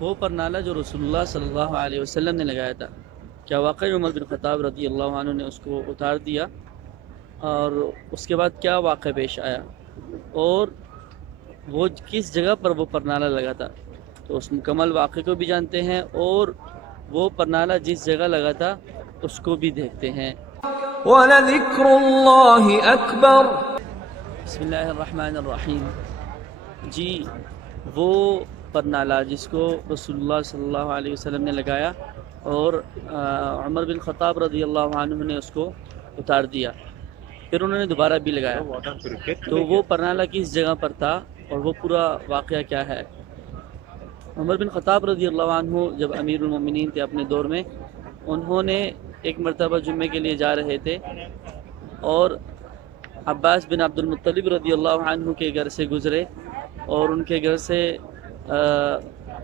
وہ پرنالہ جو رسول اللہ صلی اللہ علیہ وسلم نے لگایا تھا، کیا واقعی عمر بن خطاب رضی اللہ عنہ نے اس کو اتار دیا؟ اور اس کے بعد کیا واقعہ پیش آیا؟ اور وہ کس جگہ پر وہ پرنالہ لگا تھا؟ تو اس مکمل واقعے کو بھی جانتے ہیں، اور وہ پرنالہ جس جگہ لگا تھا اس کو بھی دیکھتے ہیں۔ وَلَذِكْرُ اللَّهِ أَكْبَرُ۔ بسم اللہ الرحمن الرحیم۔ جی، وہ پرنالہ جس کو رسول اللہ صلی اللہ علیہ وسلم نے لگایا اور عمر بن خطاب رضی اللہ عنہ نے اس کو اتار دیا، پھر انہوں نے دوبارہ بھی لگایا، تو وہ پرنالہ کس جگہ پر تھا اور وہ پورا واقعہ کیا ہے؟ عمر بن خطاب رضی اللہ عنہ جب امیر المومنین تھے اپنے دور میں، انہوں نے ایک مرتبہ جمعے کے لیے جا رہے تھے اور عباس بن عبد المطلب رضی اللہ عنہ کے گھر سے گزرے، اور ان کے گھر سے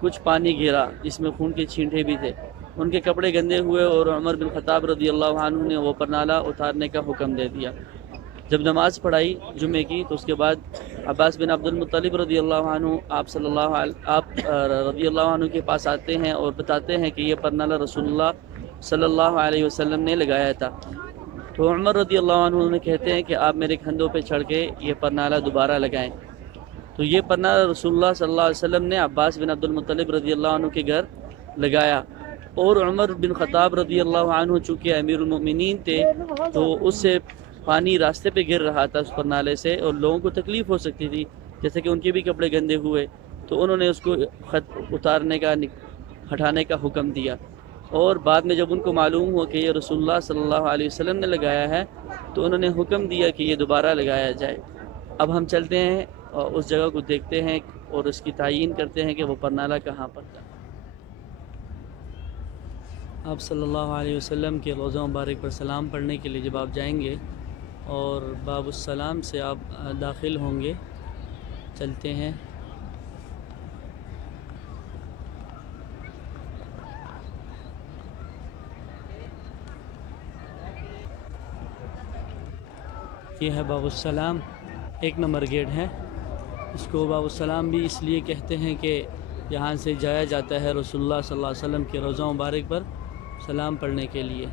کچھ پانی گرا جس میں خون کے چھینٹے بھی تھے، ان کے کپڑے گندے ہوئے، اور عمر بن خطاب رضی اللہ عنہ نے وہ پرنالہ اتارنے کا حکم دے دیا۔ جب نماز پڑھائی جمعے کی تو اس کے بعد عباس بن عبد المطلب رضی اللہ عنہ آپ رضی اللہ عنہ کے پاس آتے ہیں اور بتاتے ہیں کہ یہ پرنالہ رسول اللہ صلی اللہ علیہ وسلم نے لگایا تھا۔ تو عمر رضی اللہ عنہ نے کہتے ہیں کہ آپ میرے کندھوں پہ چڑھ کے یہ پرنالہ دوبارہ لگائیں۔ تو یہ پرنالہ رسول اللہ صلی اللہ علیہ وسلم نے عباس بن عبد المطلب رضی اللہ عنہ کے گھر لگایا، اور عمر بن خطاب رضی اللہ عنہ چونکہ امیر المؤمنین تھے تو اس سے پانی راستے پہ گر رہا تھا اس پرنالے سے، اور لوگوں کو تکلیف ہو سکتی تھی، جیسے کہ ان کے بھی کپڑے گندے ہوئے، تو انہوں نے اس کو اتارنے کا ہٹانے کا حکم دیا۔ اور بعد میں جب ان کو معلوم ہوا کہ یہ رسول اللہ صلی اللہ علیہ وسلم نے لگایا ہے تو انہوں نے حکم دیا کہ یہ دوبارہ لگایا جائے۔ اب ہم چلتے ہیں اور اس جگہ کو دیکھتے ہیں اور اس کی تعیین کرتے ہیں کہ وہ پرنالہ کہاں پر تھا۔ آپ صلی اللہ علیہ وسلم کے روضہ مبارک پر سلام پڑھنے کے لیے جب آپ جائیں گے اور باب السلام سے آپ داخل ہوں گے، چلتے ہیں۔ یہ ہے باب السلام، 1 نمبر گیٹ ہے۔ اس کو باب السلام بھی اس لیے کہتے ہیں کہ یہاں سے جایا جاتا ہے رسول اللہ صلی اللہ علیہ وسلم کے روضہ مبارک پر سلام پڑھنے کے لیے۔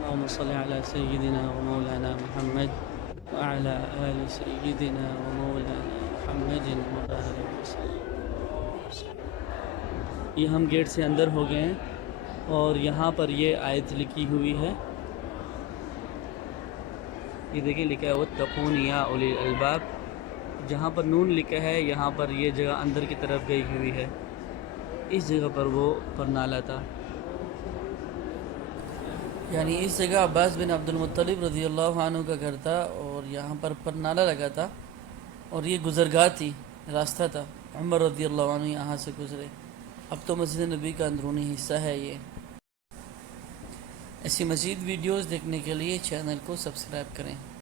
اللهم صل على سيدنا ومولانا محمد وعلى آل سيدنا ومولانا محمد وبارك وسلم۔ یہ ہم گیٹ سے اندر ہو گئے ہیں اور یہاں پر یہ آیت لکھی ہوئی ہے، یہ دیکھیں لکھا ہے وَاتَّقُونِ يَا أُولِي الْأَلْبَابِ، جہاں پر نون لکھا ہے یہاں پر یہ جگہ اندر کی طرف گئی ہوئی ہے، اس جگہ پر وہ پرنالہ تھا، یعنی اس جگہ عباس بن عبد المطلب رضی اللہ عنہ کا گھر تھا اور یہاں پر پرنالہ لگا تھا، اور یہ گزرگاہ تھی، راستہ تھا، عمر رضی اللہ عنہ یہاں سے گزرے۔ اب تو مسجد نبی کا اندرونی حصہ ہے یہ۔ ایسی مزید ویڈیوز دیکھنے کے لیے چینل کو سبسکرائب کریں۔